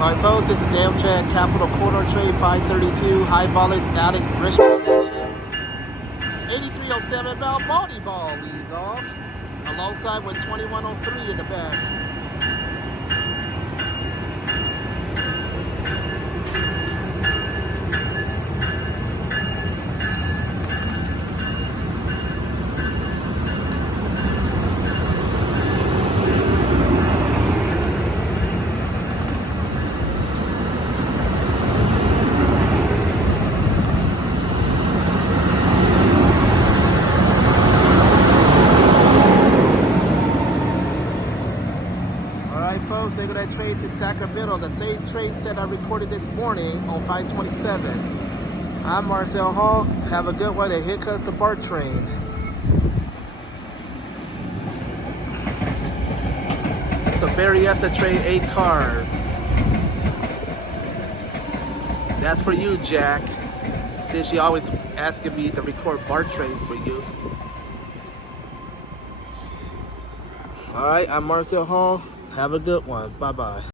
Alright folks, this is Amtrak Capital Corridor Train 532 High Volumatic Richmond Station. 8307 Mount Baldy Ball leads off, alongside with 2103 in the back. Alright folks, they go that train to Sacramento, the same train set I recorded this morning on 527. I'm Marcel Hall. Have a good one, and here comes the BART train. It's a Berryessa train, 8 cars. That's for you, Jack. Since you always asking me to record BART trains for you. Alright, I'm Marcel Hall. Have a good one. Bye-bye.